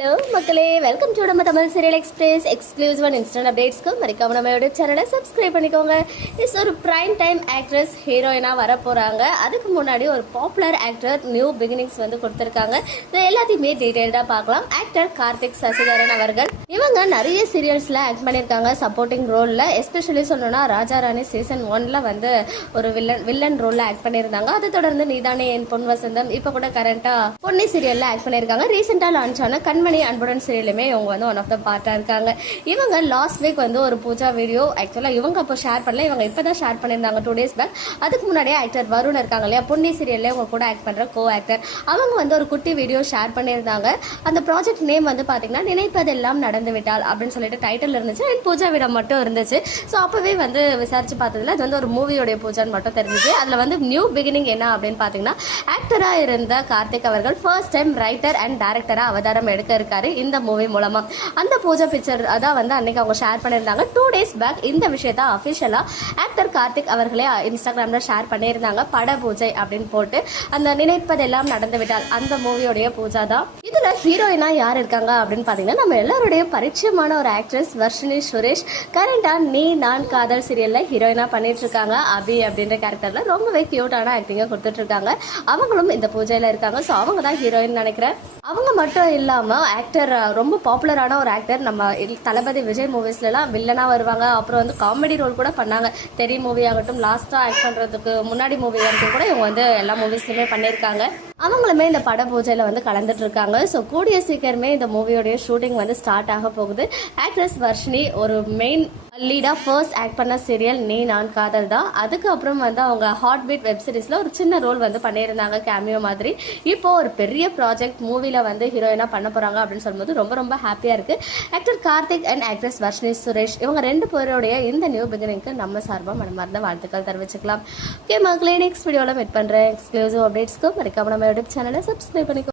Hello மக்களே welcome to நம்ம Tamil serial express exclusive and instant அப்டேட்ஸ்க்கு மறக்காம நம்ம யூடியூப் சேனலை சப்ஸ்கிரைப் பண்ணிக்கோங்க. இஸ் ஒரு பிரைம் டைம் ஆக்ட்ரஸ் ஹீரோயினாக வர போகிறாங்க அதுக்கு முன்னாடி ஒரு பாப்புலர் ஆக்டர் நியூ பிகினிங்ஸ் வந்து கொடுத்துருக்காங்க. இது எல்லாத்தையுமே டீட்டெயில்டாக பார்க்கலாம். ஆக்டர் கார்த்திக் சசிதரன் அவர்கள். இவங்க நிறைய சீரியல்ஸில் ஆக்ட் பண்ணியிருக்காங்க சப்போர்ட்டிங் ரோலில் எஸ்பெஷலி சொல்லணும்னா ராஜா ராணி சீசன் ஒன்ல வந்து ஒரு வில்லன் வில்லன் ரோலில் ஆக்ட் பண்ணியிருந்தாங்க. அதை தொடர்ந்து நீதானே என் பொன் வசந்தம். இப்போ கூட கரண்ட்டாக பொன்னி சீரியலில் ஆக்ட் பண்ணியிருக்காங்க. ரீசெண்டாக லான்ச் ஆன கண்மணி அன்புடன் சீரியலுமே இவங்க வந்து ஒன் ஆஃப் த பார்ட்டாக இருக்காங்க. இவங்க லாஸ்ட் வீக் வந்து ஒரு பூஜா வீடியோ ஆக்சுவலாக இவங்க அப்போ ஷேர் பண்ணல. இவங்க இப்போ தான் ஷேர் பண்ணியிருந்தாங்க டூ டேஸ் பேக் அதுக்கு முன்னாடியே ஆக்டர் வருண் இருக்காங்க இல்லையா? பொன்னி சீரியல்ல இவங்க கூட ஆக்ட் பண்ணுற கோ ஆக்டர் அவங்க வந்து ஒரு குட்டி வீடியோ ஷேர் பண்ணியிருந்தாங்க. அந்த ப்ராஜெக்ட் நேம் வந்து பார்த்தீங்கன்னா நினைப்பதெல்லாம் நடந்து விட்டால் அப்படின்னு சொல்லிட்டு டைட்டில் இருந்துச்சு. அண்ட் பூஜா விடம் மட்டும் இருந்துச்சு. ஸோ அப்போவே வந்து விசாரிச்சு பார்த்ததுல அது வந்து ஒரு மூவியோடைய பூஜான்னு மட்டும் தெரிஞ்சுச்சு. அதில் வந்து நியூ பிகினிங் என்ன அப்படின்னு பார்த்தீங்கன்னா ஆக்டராக இருந்த கார்த்திக் அவர்கள் ஃபர்ஸ்ட் டைம் ரைட்டர் அண்ட் டேரக்டராக அவதாரம் எடுக்க இருக்காரு இந்த மூவி மூலமா. அந்த பூஜா பிக்சர் அதான் வந்து அன்னைக்கு அவங்க ஷேர் பண்ணியிருந்தாங்க. டூ டேஸ் பேக் இந்த விஷயத்த அஃபிஷியலாக ஆக்டர் கார்த்திக் அவர்களே இன்ஸ்டாகிராமில் ஷேர் பண்ணியிருந்தாங்க. பட பூஜை அப்படின்னு போட்டு அந்த நினைப்பதெல்லாம் நடந்துவிட்டால் அந்த மூவியோடைய பூஜா தான். இதில் ஹீரோயினா யார் இருக்காங்க அப்படின்னு பார்த்தீங்கன்னா நம்ம எல்லாருடைய பரிச்சயமான ஒரு ஆக்ட்ரஸ் வர்ஷினி சுரேஷ். கரண்டாக நீ நான் காதல் சீரியலில் ஹீரோயினாக பண்ணிட்டு இருக்காங்க அபி அப்படின்ற கேரக்டரில் ரொம்பவே கியூட்டான ஆக்டிங்காக கொடுத்துட்டு இருக்காங்க அவங்களும் இந்த பூஜையில் இருக்காங்க. ஸோ அவங்க தான் ஹீரோயின் நினைக்கிறேன். அவங்க மட்டும் இல்லாமல் ஆக்டர் ரொம்ப பாப்புலரான ஒரு ஆக்டர் நம்ம தளபதி விஜய் மூவிஸ்லலாம் வில்லனாக வருவாங்க. அப்புறம் வந்து காமெடி ரோல் கூட பண்ணாங்க. தெரி மூவி ஆகட்டும் லாஸ்ட்டாக ஆக்ட் பண்ணுறதுக்கு முன்னாடி மூவி வரைக்கும் கூட இவங்க வந்து எல்லா மூவிஸ்லையுமே பண்ணியிருக்காங்க அவங்களுமே இந்த பட பூஜையில் வந்து கலந்துட்டு இருக்காங்க. ஸோ கூடிய சீக்கிரமே இந்த மூவியோடைய ஷூட்டிங் வந்து ஸ்டார்ட் ஆக போகுது. ஆக்ட்ரஸ் வர்ஷினி ஒரு மெயின் லீடாக ஃபர்ஸ்ட் ஆக்ட் பண்ண சீரியல் நீ நான் காதல் தான். அதுக்கப்புறம் வந்து அவங்க ஹாட் பீட் வெப் ஒரு சின்ன ரோல் வந்து பண்ணியிருந்தாங்க கேமியோ மாதிரி. இப்போ ஒரு பெரிய ப்ராஜெக்ட் மூவியில் வந்து ஹீரோயினாக பண்ண போகிறாங்க அப்படின்னு சொல்லும்போது ரொம்ப ரொம்ப ஹாப்பியாக இருக்குது actor Karthik and actress Varshini Suresh இவங்க ரெண்டு பேருடைய இந்த நியூ பிகினிங்க்கு நம்ம சார்பாக மனமார்ந்த வாழ்த்துக்கள் தெரிவிச்சுக்கலாம். ஓகே மக்களே நெக்ஸ்ட் வீடியோவில் மீட் பண்ணுறேன் எக்ஸ்க்ளூசிவ் அப்டேட்ஸ்க்கு மறக்காம நம்ம யூடியூப் சேனலை சப்ஸ்கிரைப் பண்ணிக்கோ